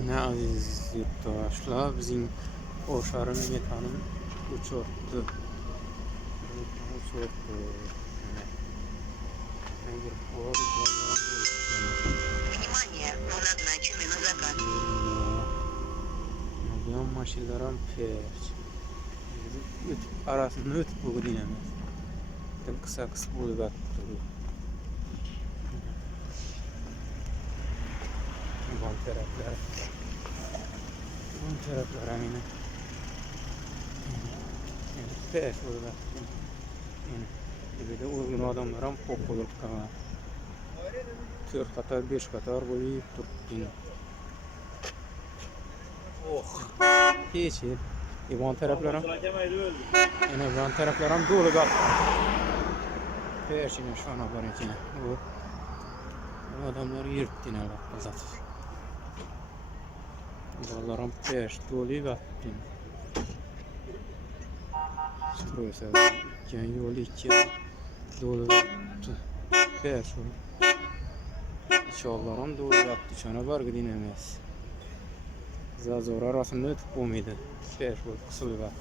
Ne aziz yurttaşlar, bizim Oşar'ın metanın uçorttu. Uçorttu. Ne bir hava Внимание, у назначены на заказ. Diyorum maşinlerim peş. Arasında ötüp bu dinlemez. Kısa kısa bulup attı. Bon taraflar amine. Peş bulup attı. Bir de uzun adamlar pop bulup kama. 4 katar 5 katar boyu tuttu. Oh. Hiç iyi. Van taraflarım. Yine van taraflarım dolu bak. Peşine şu ana var içine. Bu adamları yırttın Allah zaten. Vallaram peş dolu bak. Sprösa. Gen yolu iki dolu bak. Peş o. İnşallahım dolu bak. Çana var ki dinlemez. Zazor arasında ötüp bu muydu? Peş o kısılı bak.